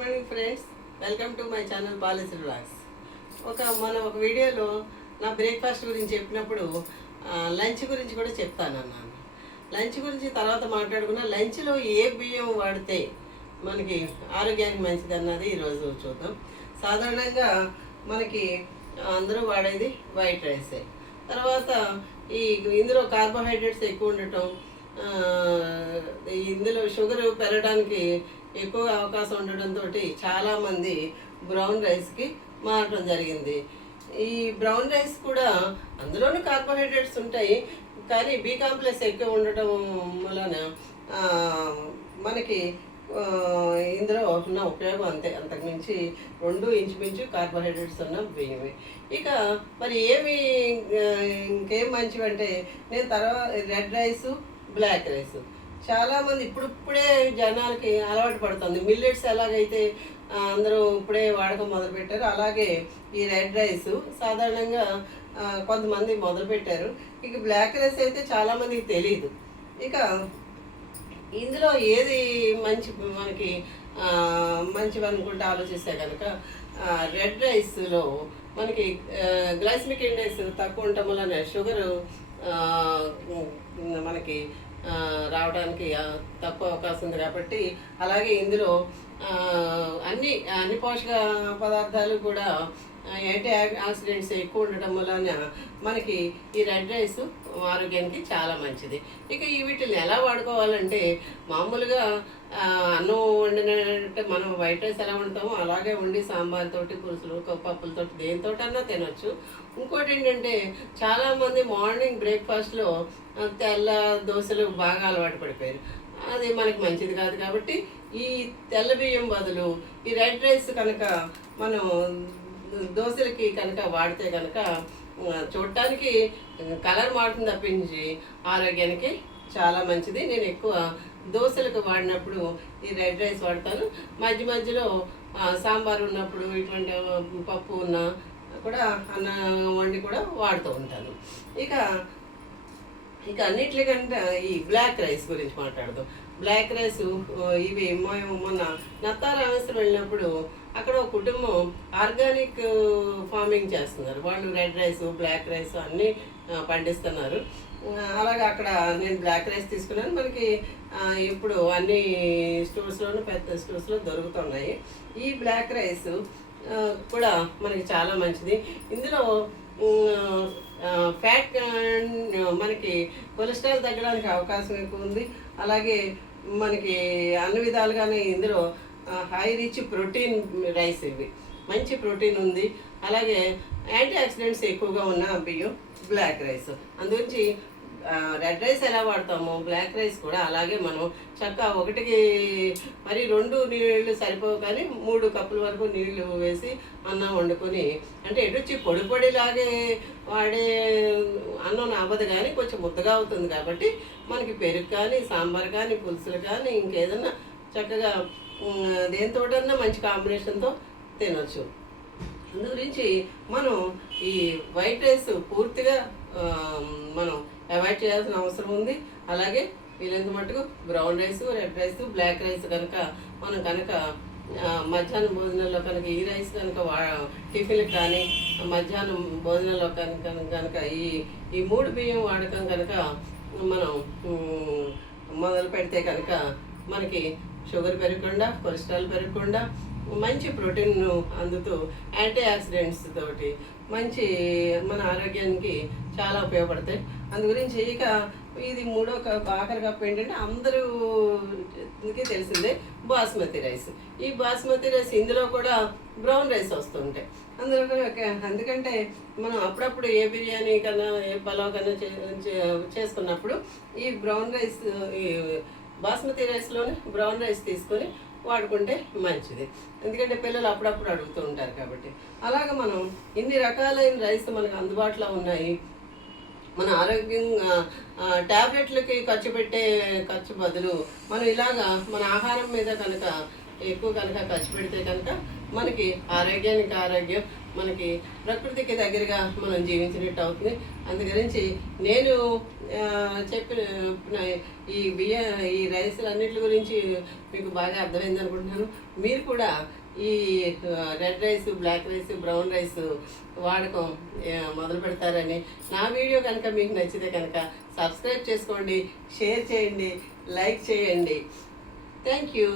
Morning friends, welcome to my channel Baleswari vlogs. ఒక వీడియోలో నా బ్రేక్ఫాస్ట్ గురించి చెప్పినప్పుడు లంచ్ గురించి కూడా చెప్తానన్నాను. లంచ్ గురించి తర్వాత మాట్లాడుకున్న లంచ్లో ఏ బియ్యం వాడితే మనకి ఆరోగ్యానికి మంచిది అన్నది ఈరోజు చూద్దాం. సాధారణంగా మనకి అందరూ వాడేది వైట్ రైసే. తర్వాత ఇందులో కార్బోహైడ్రేట్స్ ఎక్కువ ఉండటం, ఇందులో షుగర్ పెరగడానికి ఎక్కువ అవకాశం ఉండడంతో చాలామంది బ్రౌన్ రైస్కి మారడం జరిగింది. ఈ బ్రౌన్ రైస్ కూడా అందులోనూ కార్బోహైడ్రేట్స్ ఉంటాయి, కానీ బి కాంప్లెక్స్ ఎక్కువ ఉండటం వలన మనకి ఇందులో ఉన్న ఉపయోగం అంతే, అంతకుమించి రెండు ఇంచుమించు కార్బోహైడ్రేట్స్ ఉన్న బియ్యమే. ఇక మరి ఇంకేం మంచివంటే నేను తర్వాత రెడ్ రైసు, బ్లాక్ రైస్ చాలామంది ఇప్పుడిప్పుడే జనాలకి అలవాటు పడుతుంది. మిల్లెట్స్ ఎలాగైతే అందరూ ఇప్పుడే వాడకం మొదలుపెట్టారు, అలాగే ఈ రెడ్ రైస్ సాధారణంగా కొంతమంది మొదలుపెట్టారు. ఇక బ్లాక్ రైస్ అయితే చాలామందికి తెలియదు. ఇక ఇందులో ఏది మనకి మంచివి అనుకుంటే ఆలోచిస్తే కనుక రెడ్ రైస్లో మనకి గ్లైసమిక్ ఇండెక్స్ తక్కువ ఉండటం వలన షుగరు మనకి రావడానికి తక్కువ అవకాశం ఉంది కాబట్టి, అలాగే ఇందులో అన్ని పోషక పదార్థాలు కూడా యాంటీ ఆక్సిడెంట్స్ ఎక్కువ ఉండటం వలన మనకి ఈ రెడ్ రైస్ ఆరోగ్యానికి చాలా మంచిది. ఇక వీటిని ఎలా వాడుకోవాలంటే, మామూలుగా అన్నం వండినట్టు మనం వైట్ రైస్ ఎలా వండుతామో అలాగే వండి సాంబార్తోటి, పులుసులు, పప్పులతోటి దేనితోటన్నా తినొచ్చు. ఇంకోటి ఏంటంటే, చాలామంది మార్నింగ్ బ్రేక్ఫాస్ట్లో తెల్ల దోశలు బాగా అలవాటు పడిపోయారు. అది మనకి మంచిది కాదు కాబట్టి ఈ తెల్ల బియ్యం బదులు ఈ రెడ్ రైస్ కనుక మనం దోశలకి కనుక వాడితే కనుక చూడటానికి కలర్ మారుతుంది తప్పించి ఆరోగ్యానికి చాలా మంచిది. నేను ఎక్కువ దోశలకు వాడినప్పుడు ఈ రెడ్ రైస్ వాడతాను. మధ్య మధ్యలో సాంబార్ ఉన్నప్పుడు, ఇటువంటి పప్పు ఉన్నా కూడా అన్నం వండి కూడా వాడుతూ ఉంటాను. ఇక అన్నిటికంటే ఈ బ్లాక్ రైస్ గురించి మాట్లాడదాం. బ్లాక్ రైస్ ఇవి మొన్న నత్తారామేశ్వరం వెళ్ళినప్పుడు అక్కడ ఒక కుటుంబం ఆర్గానిక్ ఫార్మింగ్ చేస్తున్నారు. వాళ్ళు రెడ్ రైస్, బ్లాక్ రైస్ అన్నీ పండిస్తున్నారు. అలాగే అక్కడ నేను బ్లాక్ రైస్ తీసుకున్నాను. మనకి ఇప్పుడు అన్ని స్టోర్స్లోనూ పెద్ద స్టోర్స్లో దొరుకుతున్నాయి. ఈ బ్లాక్ రైస్ కూడా మనకి చాలా మంచిది. ఇందులో ఫ్యాట్ మనకి కొలెస్ట్రాల్ తగ్గడానికి అవకాశం ఎక్కువ ఉంది. అలాగే మనకి అన్ని విధాలుగానే ఇందులో హై రిచ్ ప్రోటీన్ రైస్, ఇవి మంచి ప్రోటీన్ ఉంది. అలాగే యాంటీ ఆక్సిడెంట్స్ ఎక్కువగా ఉన్న బియ్యం బ్లాక్ రైస్. అందుగురించి రెడ్ రైస్ ఎలా వాడతామో బ్లాక్ రైస్ కూడా అలాగే మనం చక్కగా ఒకటికి మరి 2 నీళ్ళు సరిపోవు, కానీ 3 కప్పుల వరకు నీళ్లు వేసి అన్నం వండుకొని, అంటే ఎటుచ్చి పొడిలాగే వాడే అన్నం అవ్వదు, కానీ కొంచెం ముద్దగా అవుతుంది కాబట్టి మనకి పెరుగు కానీ, సాంబార్ కానీ, పులుసులు కానీ, ఇంకేదన్నా చక్కగా దేనితోటన్నా మంచి కాంబినేషన్తో తినొచ్చు. అందు గురించి మనం ఈ వైట్ రైస్ పూర్తిగా మనం అవాయిడ్ చేయాల్సిన అవసరం ఉంది. అలాగే వీలైనంత మటుకు brown rice, red rice, black rice కనుక మనం మధ్యాహ్నం భోజనంలో కనుక ఈ రైస్ కనుక టిఫిన్కి కానీ, మధ్యాహ్నం భోజనంలో కనుక ఈ 3 బియ్యం వాడకం కనుక మనం మొదలు పెడితే కనుక మనకి షుగర్ పెరగకుండా, కొలెస్ట్రాల్ పెరగకుండా, మంచి ప్రోటీన్ అందుతూ యాంటీ ఆక్సిడెంట్స్ తోటి మంచి మన ఆరోగ్యానికి చాలా ఉపయోగపడతాయి. అందు గురించి ఇక ఇది ఆఖరి కప్పు ఏంటంటే అందరికి తెలిసిందే బాస్మతి రైస్. ఈ బాస్మతి రైస్ ఇందులో కూడా బ్రౌన్ రైస్ వస్తుంటాయి. ఎందుకంటే మనం అప్పుడప్పుడు ఏ బిర్యానీ కన్నా, ఏ పలావ్ కన్నా చేసుకున్నప్పుడు ఈ బ్రౌన్ రైస్, ఈ బాస్మతి రైస్లోనే బ్రౌన్ రైస్ తీసుకొని వాడుకుంటే మంచిది. ఎందుకంటే పిల్లలు అప్పుడప్పుడు అడుగుతూ ఉంటారు కాబట్టి. అలాగే మనం ఇన్ని రకాలైన రైస్ మనకు అందుబాటులో ఉన్నాయి. మన ఆరోగ్యంగా ట్యాబ్లెట్లకి ఖర్చు బదులు మనం ఇలాగా మన ఆహారం మీద కనుక ఎక్కువ కనుక ఖర్చు పెడితే కనుక మనకి ఆరోగ్యానికి ఆరోగ్యం, మనకి ప్రకృతికి దగ్గరగా మనం జీవించినట్టు అవుతుంది. అందుగురించి నేను చెప్పిన ఈ రైస్ అన్నిటి గురించి మీకు బాగా అర్థమైంది అనుకుంటున్నాను. మీరు కూడా ఈ red rice, black rice, brown rice వాడకం మొదలు పెడతారని, నా వీడియో కనుక మీకు నచ్చితే కనుక సబ్స్క్రైబ్ చేసుకోండి, షేర్ చేయండి, లైక్ చేయండి. Thank you.